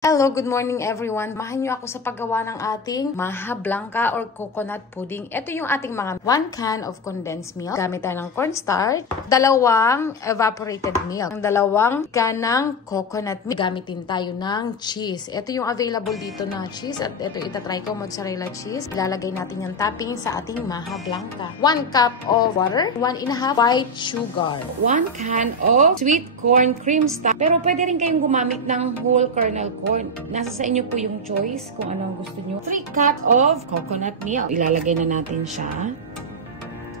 Hello, good morning everyone. Mahan niyo ako sa paggawa ng ating maha blanca or coconut pudding. Ito yung ating mga 1 can of condensed milk. Gamit tayo ng cornstarch, 2 evaporated milk, 2 can ng coconut milk. Gamitin tayo ng cheese. Ito yung available dito na cheese at ito itatry ko, mozzarella cheese. Ilalagay natin yung topping sa ating maha blanca. 1 cup of water, 1.5 white sugar, 1 can of sweet corn cream starch. Pero pwede rin kayong gumamit ng whole kernel corn. Nasa sa inyo po yung choice kung ano ang gusto nyo. 3 cup of coconut milk. Ilalagay na natin siya.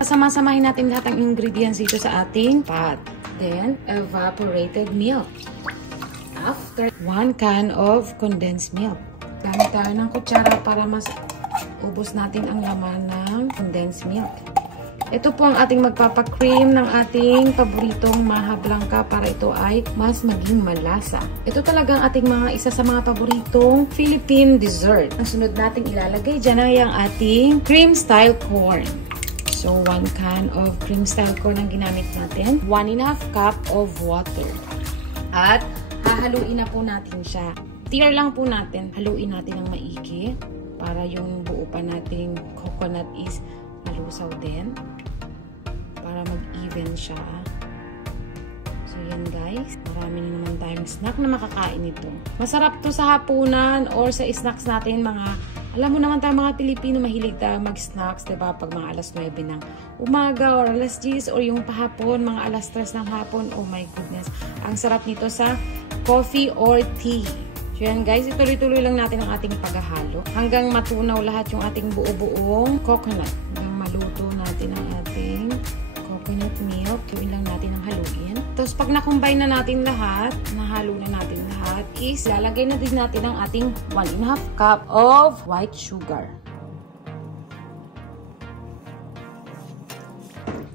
Sama-samahin natin lahat ng ingredients dito sa ating pot. Then, evaporated milk. After, 1 can of condensed milk. Gamit tayo ng kutsara para mas ubos natin ang laman ng condensed milk. Ito po ang ating magpapakream ng ating paboritong maha blanca para ito ay mas maging malasa. Ito talagang ating isa sa mga paboritong Philippine dessert. Ang sunod nating ilalagay dyan ay ang ating cream style corn. So, 1 can of cream style corn ang ginamit natin. 1.5 cup of water. At hahaluin na po natin siya. Tear lang po natin. Haluin natin ng maigi para yung buo pa nating coconut is malusaw din. Para mag-even siya. So, yan guys. Marami na naman tayong snack na makakain ito. Masarap to sa hapunan or sa snacks natin alam mo naman tayo mga Pilipino, mahilig tayo mag-snacks, diba? Pag mga alas 9 ng umaga or alas 10 or yung pahapon, mga alas 3 ng hapon. Oh my goodness. Ang sarap nito sa coffee or tea. So yan guys, ituloy-tuloy lang natin ang ating paghahalo hanggang matunaw lahat yung ating buo-buong coconut. Hanggang maluto natin ang ating coconut milk. Yun lang natin ang haluin. Tapos pag na-combine na natin lahat, nahalo na natin lahat, is lalagay na din natin ang ating 1.5 cup of white sugar.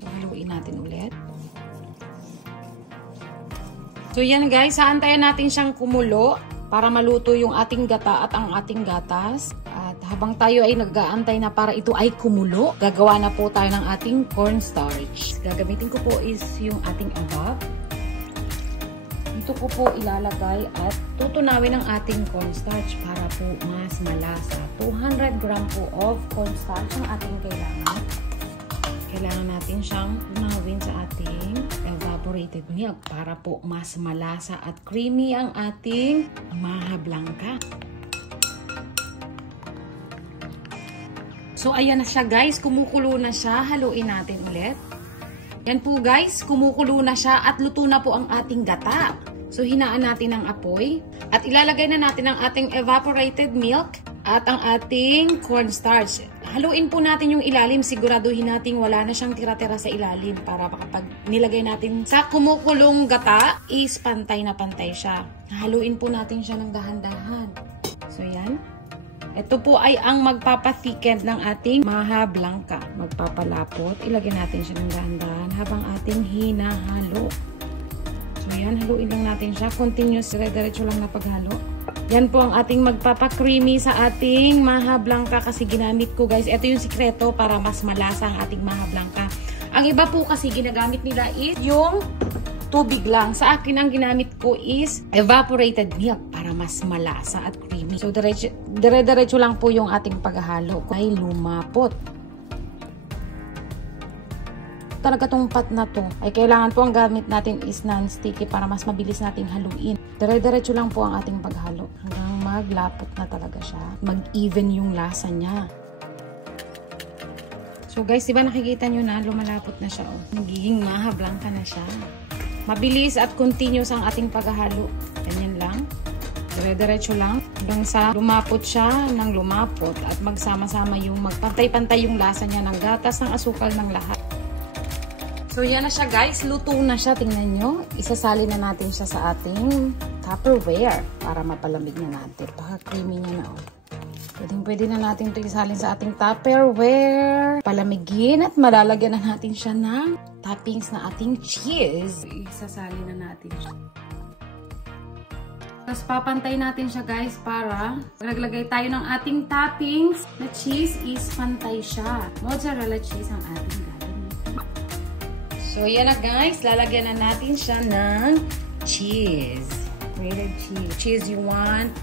Haluin natin ulit. So yan guys, haantayan natin siyang kumulo para maluto yung ating gata at ang ating gatas. At habang tayo ay nag-aantay na para ito ay kumulo, gagawa na po tayo ng ating cornstarch. Gagamitin ko po is yung ating evap. Ito ko po ilalagay at tutunawin ang ating cornstarch para po mas malasa. 200 gram po of cornstarch ang ating kailangan. Kailangan natin siyang tunawin sa ating evaporated milk para po mas malasa at creamy ang ating maha blanca. So, ayan na siya guys. Kumukulo na siya. Haluin natin ulit. Yan po guys. Kumukulo na siya at luto na po ang ating gata. So, hinaan natin ang apoy. At ilalagay na natin ang ating evaporated milk at ang ating cornstarch. Haluin po natin yung ilalim. Siguraduhin natin wala na siyang tira-tira sa ilalim para kapag nilagay natin sa kumukulong gata is pantay na pantay siya. Haluin po natin siya ng dahan-dahan. So, yan. Ito po ay ang magpapathicken ng ating maha blanca. Magpapalapot. Ilagay natin siya ng dahan-dahan habang ating hinahalo. So, yan. Haluin lang natin siya. Continuous, dire-diretso lang na paghalo. Yan po ang ating magpapakreamy sa ating maha blanca kasi ginamit ko guys. Ito yung sikreto para mas malasa ang ating maha blanca. Ang iba po kasi ginagamit nila is yung tubig lang. Sa akin ang ginamit ko is evaporated milk para mas malasa at creamy. So dire-diretso lang po yung ating paghahalo. Ay lumapot. Talaga tong pot na to ay kailangan po ang gamit natin is non-sticky para mas mabilis nating haluin. Dire-diretso lang po ang ating paghalo hanggang maglapot na talaga siya. Mag-even yung lasa niya. So guys, diba nakikita nyo na lumalapot na siya. Oh. Nagiging maha blanca na siya. Mabilis at continuous ang ating paghahalo. Ganyan lang. Dire-diretso lang hanggang sa lumapot siya ng lumapot at magsama-sama yung magpantay-pantay yung lasa niya ng gatas, ng asukal, ng lahat. So, yan na siya guys. Luto na siya. Tingnan nyo. Isasali na natin siya sa ating Tupperware para mapalamig na natin. Paka-creamy niya na. Oh. Pwede na natin ito isalin sa ating Tupperware. Palamigin at malalagyan na natin siya ng toppings na ating cheese. Isasali na natin siya. Tapos papantay natin siya guys para naglagay tayo ng ating toppings na cheese is pantay siya. Mozzarella cheese ang ating gagawin. So, yan na guys. Lalagyan na natin siya ng cheese. grated cheese. Cheese you want,